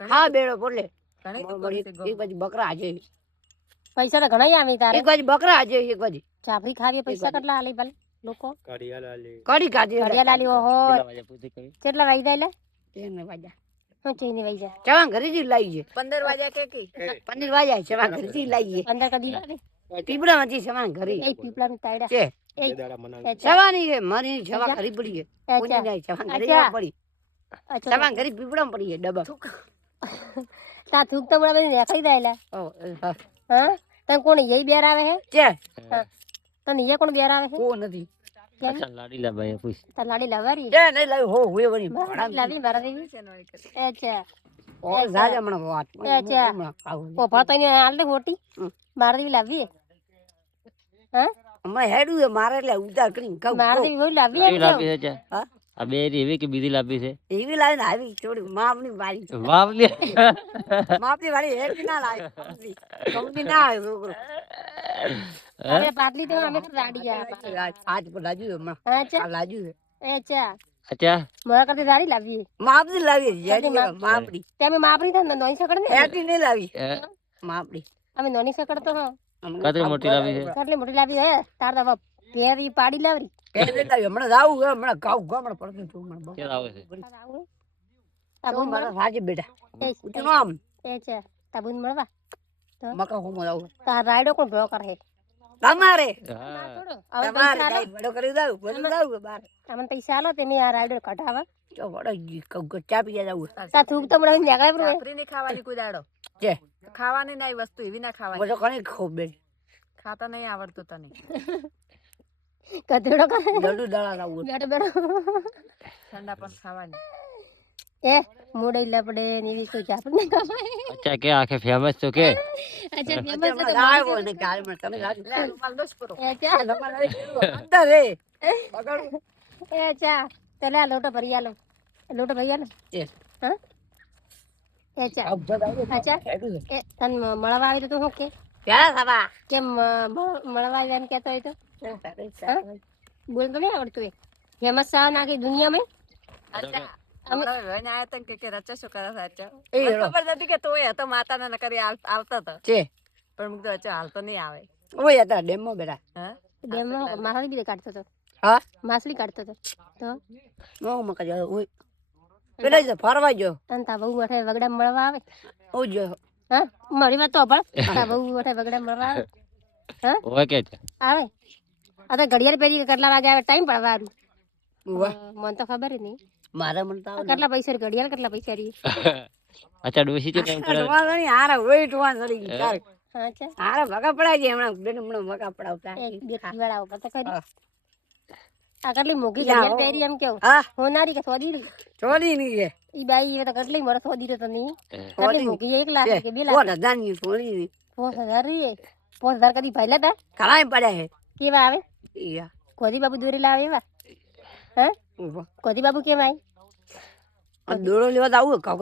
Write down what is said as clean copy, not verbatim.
હા બેડો બોલે ઘણી એક બાજુ બકરા આજે પૈસા તો ઘણા આવે તારે એક બાજુ બકરા આજે એક બાજુ ચાપડી ખાવી પૈસા કેટલા આલે ભલે લોકો કડી ખાધી ઘડિયાળ આલી ઓહો કેટલા વાગ્યા લે 3 વાગ્યા હું ચઈને વાગ્યા ચવા ઘરેથી લાવી છે 15 વાગ્યા કે 15 વાગ્યા ચવા ઘરેથી લાવી છે અંદર કદી લાવે પીપળામાંથી ચવા ઘરે એ પીપળા ની તાયડા છે એ ચવાની છે મારી ચવા ઘરે પડી છે કોની નહીં ચવા ઘરે પડી ચવા ઘરે પીપળા પડી છે ડબ્બા તા થૂક તો બરાબર દેખાઈ દાયલા હા તને કોણ યઈ બેર આવે હે છે તને યે કોણ બેર આવે હે કો નથી અચ્છા લાડી લા ભાઈ પૂછ તા લાડી લવારી છે નહીં લાવી હો હુએ વળી લાવી મારા દેવી અચ્છા ઓ જાજે હમણાં વાત અચ્છા ઓ ભાતો ને આલ દે ખોટી મારા દેવી લાવી હા હમણાં હેડું છે મારે એટલે ઉતાર કરીને કહું મારા દેવી હોય લાવી લાવી છે હા આ બે એવી કે બીજી લાવી છે એવી લાવીને આવી થોડી માપની વાળી વાવલી માપની વાળી હેડ ના લાવી કંપની ના આવે છોકરો અરે પાટલી તો અમે રાડી આ આજ પર લાજુ હમણાં અચ્છા આ લાજુ અચ્છા અચ્છા મારા કરતી રાડી લાવી માપની લાવી જેની માપની તમે માપરી થાય નોની સકડ ને હેડી નહીં લાવી માપની અમે નોની સકડ તો હા કતરી મોટી લાવી છે કેટલી મોટી લાવી હે તાર તો પેરી પાડી લાવરી પેલી લાવી હમણાં જાવું છે હમણાં ગાવ ગામડે પડતું છું હમણાં કે આવે છે તો મારા સાજે બેટા ઉઠી આમ એ છે તાબુન મળવા મકા હું જાવું તાર રાયડો કોણ ભરો કરે તમારે હા તમારે ગાઈ બડો કરી જાવ બોલી જાવ બાર અમને પૈસા આલો તમે આ રાયડો કઢાવા તો વડો ચા પીયા જાવું તા થૂક તો મને જગાય પર ચાપરી ની ખાવાની કોઈ દાડો છે ખાવાની નહીં વસ્તુ એવી ના ખાવાની બધો કણી ખો બે ખાતા નહીં આવડતું તને કતડો કરે દડુ દળા લાવું બેડો બેડો ઠંડા પણ ખાવાની એ મોડે લપડે ને એવી કોઈ ચાપડી નહીં ખાવાય અચ્છા કે આખે ફેમસ તો કે અચ્છા ફેમસ તો આવ્યો ને કાલ માં તમે ગાડી લે રૂમાલ દોસ પૂરો એ ચા અંદર રે બગાડું એ ચા તલે આ લોટો ભરી આલો લોટો ભરી આલો છે હા એ ચા અબ જગાડે અચ્છા હેડું એ તન મળવા આવી તો હું કે ક્યાં સાબા કેમ મળવા આવી એમ કહેતો હોય તો બોલ તો નહીં આવડતું એ ફેમસ સા નાખી દુનિયામાં હમણાં લઈને આયા તા કે રચા શું કરે સાચા એ મને હેડો. ખબર નથી કે તોય હતો માતાને ન કરી આવતો હતો છે પણ મુક તો અચ્છા હાલ તો નહીં આવે ઓય હતા ડેમો બેટા હા ડેમમાં માછલી બી કાઢતો હતો હા માછલી કાઢતો હતો તો નો મકા જો ઓય પેલા જ ફરવા જો તન તા બહુ વઠે વગડા મળવા આવે ઓ જો હા મારી વાત તો પણ તા બહુ વઠે વગડા મળવા આવે હા ઓય કે છે આવે આ તો ઘડિયાળ પહેરી કે કેટલા વાગે આવે ટાઈમ પડવાનું વાહ મને તો ખબર જ નહીં મારા મન તાવ કેટલા પૈસા ઘડિયાળ કેટલા પૈસા રહી અચ્છા ડોસી છે એમ કરે ટવાણી હારા ઓય ટવાણ સડી ગઈ તાર હા છે હારા ભગા પડાય છે હમણાં બેન હમણાં ભગા પડાવતા એક બે વેળા ઉપર તો કરી હા. આ કેટલી મોઘી યા, ઘડિયાળ પહેરી એમ કેવું હા હોનારી કે સોદી ચોરી ની છે ઈ બાઈ એ તો કેટલી મરસ સોદી તો નહીં સોદી કેટલી મોઘી 1 લાખ કે 2 લાખ 5000 ની ચોરી ની 5000 રહી 5000 કદી ભાઈલા તા ઘણા પડ્યા છે કેવા આવે ઈયા કોદી બાબુ દોરી લાવે એવા હે ઉભો કોદી બાબુ કેવા આવે આ દોડો લેવા આવું કાકા